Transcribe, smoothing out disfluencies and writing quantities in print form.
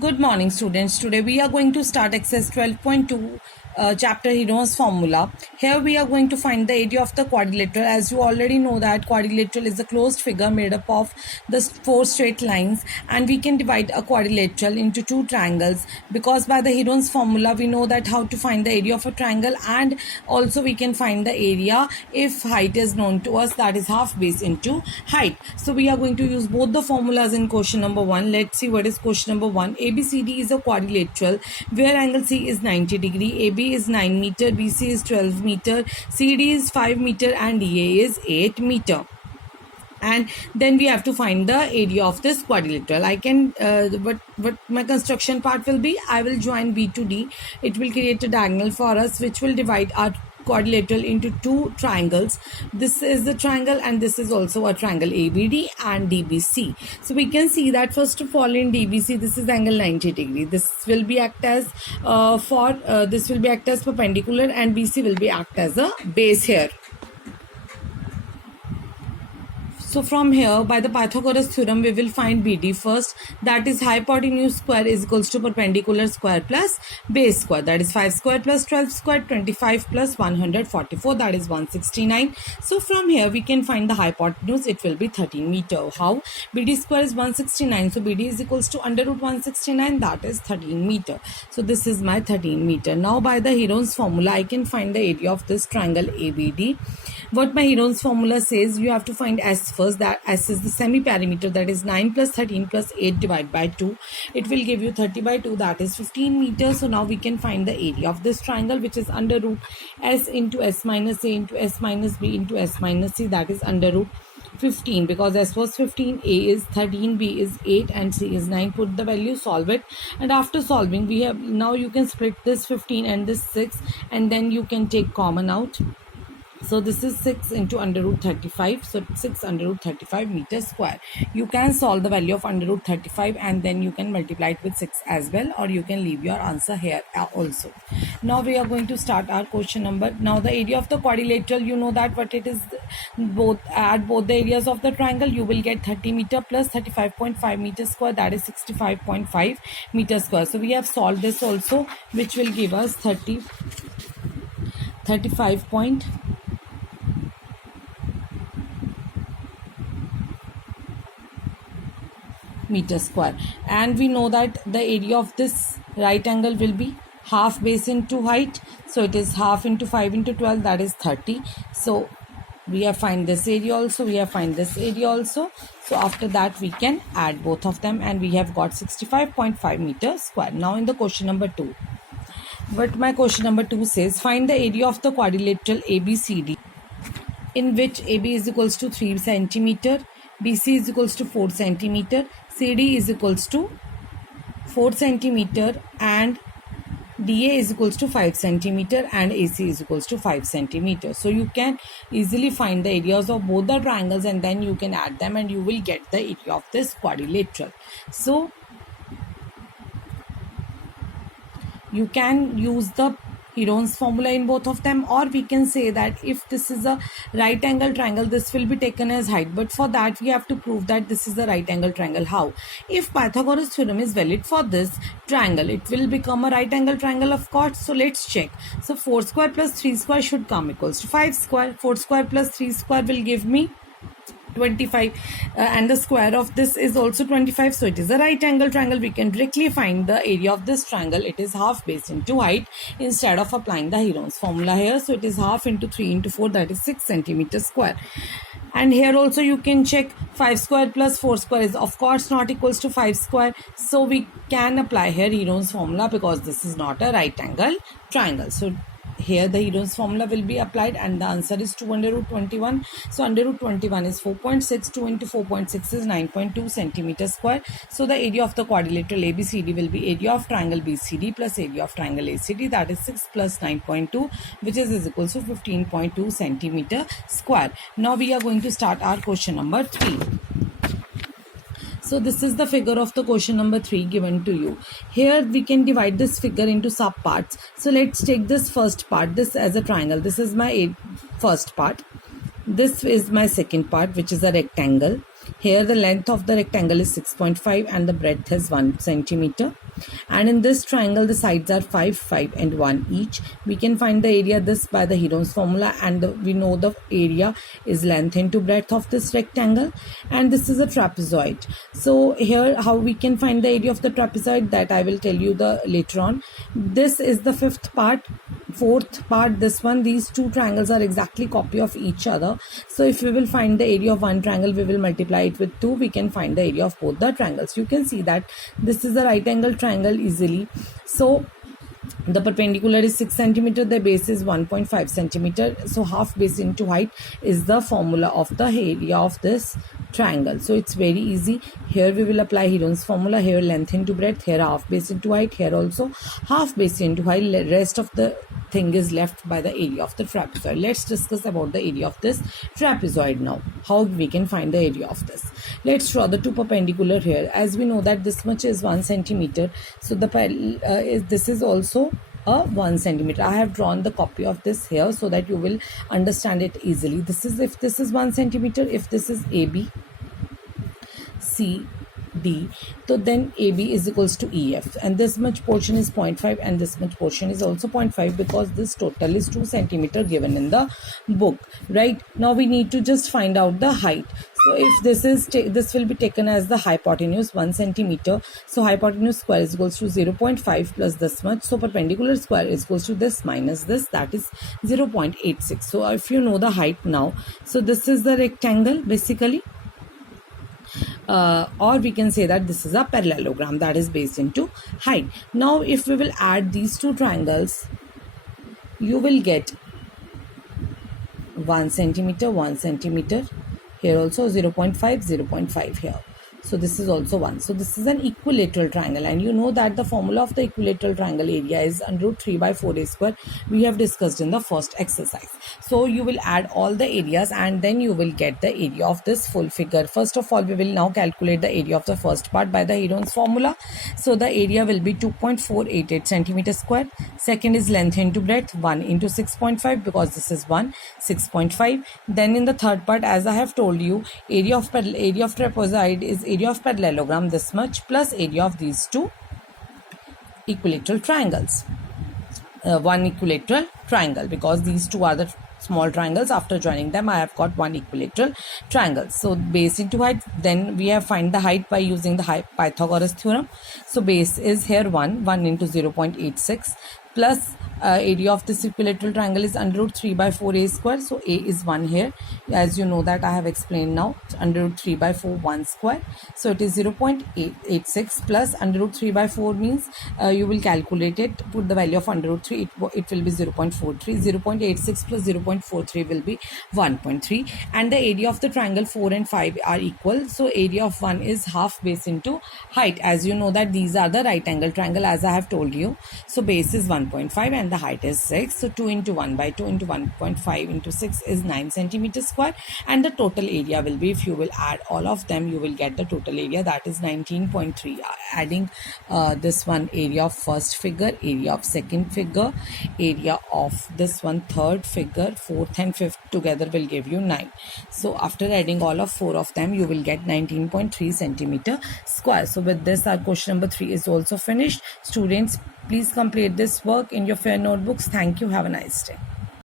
Good morning, students. Today we are going to start exercise 12.2 chapter Heron's formula. Here we are going to find the area of the quadrilateral. As you already know that quadrilateral is a closed figure made up of the four straight lines, and we can divide a quadrilateral into two triangles because by the Heron's formula we know that how to find the area of a triangle, and also we can find the area if height is known to us, that is half base into height. So we are going to use both the formulas in question number 1. Let's see what is question number 1. ABCD is a quadrilateral where angle C is 90 degree, AB is 9 meter, BC is 12 meter, CD is 5 meter and DA is 8 meter. And then we have to find the area of this quadrilateral. I can what my construction part will be, I will join B to D. It will create a diagonal for us which will divide our quadrilateral into two triangles. This is the triangle and this is also a triangle ABD and DBC. So we can see that first of all in DBC this is angle 90 degree. This will be act as this will be act as perpendicular, and BC will be act as a base here. So from here, by the Pythagoras theorem, we will find BD first. That is hypotenuse square is equals to perpendicular square plus base square. That is 5 square plus 12 square, 25 plus 144. That is 169. So from here, we can find the hypotenuse. It will be 13 meter. How? BD square is 169. So BD is equals to under root 169. That is 13 meter. So this is my 13 meter. Now by the Heron's formula, I can find the area of this triangle ABD. What my Heron's formula says, you have to find S first. That S is the semi-perimeter, that is 9 plus 13 plus 8 divided by 2. It will give you 30 by 2, that is 15 meters. So now we can find the area of this triangle, which is under root S into S minus A into S minus B into S minus C, that is under root 15, because S was 15, A is 13, B is 8 and C is 9. Put the value, solve it, and after solving we have, now you can split this 15 and this 6 and then you can take common out. So this is 6 into under root 35. So 6 under root 35 meters square. You can solve the value of under root 35 and then you can multiply it with 6 as well, or you can leave your answer here also. Now we are going to start our question number. Now the area of the quadrilateral, you know that what it is, add both the areas of the triangle, you will get 30 meter plus 35.5 meters square, that is 65.5 meters square. So we have solved this also, which will give us 35 meter square, and we know that the area of this right angle will be half base into height. So it is half into 5 into 12, that is 30. So we have find this area also, we have find this area also. So after that we can add both of them and we have got 65.5 meters square. Now in the question number 2, what my question number 2 says, find the area of the quadrilateral ABCD in which AB is equals to 3 centimeter, BC is equals to 4 centimeter, CD is equals to 4 centimeter and DA is equals to 5 centimeter and AC is equals to 5 centimeter. So you can easily find the areas of both the triangles and then you can add them and you will get the area of this quadrilateral. So you can use the Heron's formula in both of them, or we can say that if this is a right angle triangle, this will be taken as height, but for that we have to prove that this is a right angle triangle. How? If Pythagoras theorem is valid for this triangle, it will become a right angle triangle, of course. So let's check. So 4 square plus 3 square should come equals to 5 square. 4 square plus 3 square will give me 25 and the square of this is also 25. So it is a right angle triangle. We can directly find the area of this triangle. It is half base into height instead of applying the Heron's formula here. So it is half into 3 into 4, that is 6 centimeters square. And here also you can check 5 square plus 4 square is of course not equals to 5 square. So we can apply here Heron's formula because this is not a right angle triangle. So here the Heron's formula will be applied and the answer is 2 under root 21. So under root 21 is 4.6. 2 into 4.6 is 9.2 centimeters square. So the area of the quadrilateral ABCD will be area of triangle BCD plus area of triangle ACD, that is 6 plus 9.2, which is equal to 15.2 centimeter square. Now we are going to start our question number 3. So this is the figure of the question number 3 given to you. Here we can divide this figure into sub parts. So let's take this first part, this as a triangle. This is my first part. This is my second part, which is a rectangle. Here the length of the rectangle is 6.5 and the breadth is 1 centimeter. And in this triangle the sides are 5, 5 and 1 each. We can find the area this by the Heron's formula, and we know the area is length into breadth of this rectangle, and this is a trapezoid. So here how we can find the area of the trapezoid, that I will tell you the later on. This is the fourth part, this one. These two triangles are exactly copy of each other. So if we will find the area of one triangle, we will multiply it with 2. We can find the area of both the triangles. You can see that this is a right angle triangle easily. So the perpendicular is 6 centimeter, the base is 1.5 centimeter. So half base into height is the formula of the area of this triangle. So it's very easy. Here we will apply Heron's formula. Here length into breadth, here half base into height, here also half base into height. Rest of the thing is left by the area of the trapezoid. Let's discuss about the area of this trapezoid now. How we can find the area of this. Let's draw the two perpendicular here. As we know that this much is 1 centimeter. So the this is also a 1 centimeter. I have drawn the copy of this here so that you will understand it easily. This is if this is 1 centimeter, if this is AB, C, D, so then AB is equals to EF, and this much portion is 0.5 and this much portion is also 0.5 because this total is 2 centimeter given in the book. Right now we need to just find out the height. So if this is this will be taken as the hypotenuse 1 centimeter. So hypotenuse square is equals to 0.5 plus this much. So perpendicular square is equals to this minus this, that is 0.86. So if you know the height now, so this is the rectangle basically. Or we can say that this is a parallelogram that is based into height. Now if we will add these two triangles, you will get 1 centimeter, 1 centimeter, here also 0.5, 0.5 here. So this is also 1. So this is an equilateral triangle, and you know that the formula of the equilateral triangle area is under root 3 by 4a square. We have discussed in the first exercise. So you will add all the areas and then you will get the area of this full figure. First of all, we will now calculate the area of the first part by the Heron's formula. So the area will be 2.488 centimeter square. Second is length into breadth, 1 into 6.5 because this is 1, 6.5. Then in the third part, as I have told you, area of trapezoid is area of parallelogram this much plus area of these two equilateral triangles. One equilateral triangle, because these two are the small triangles. After joining them, I have got one equilateral triangle. So base into height, then we have find the height by using the Pythagoras theorem. So base is here 1 into 0.86 plus area of this equilateral triangle is under root 3 by 4a square. So a is 1 here, as you know that I have explained now. Under root 3 by 4 1 square, so it is 0.86 plus under root 3 by 4 means you will calculate it, put the value of under root 3, it will be 0.43. 0.86 plus 0.43 will be 1.3, and the area of the triangle 4 and 5 are equal. So area of 1 is half base into height. As you know that these are the right angle triangle, as I have told you. So base is 1.5 and the height is 6. So 2 into 1 by 2 into 1.5 into 6 is 9 centimeter square, and the total area will be, if you will add all of them, you will get the total area, that is 19.3. Adding this one, area of first figure, area of second figure, area of this one third figure, fourth and fifth together will give you 9. So after adding all of 4 of them, you will get 19.3 centimeter square. So with this, our question number 3 is also finished. Students, please complete this work in your fair notebooks. Thank you. Have a nice day.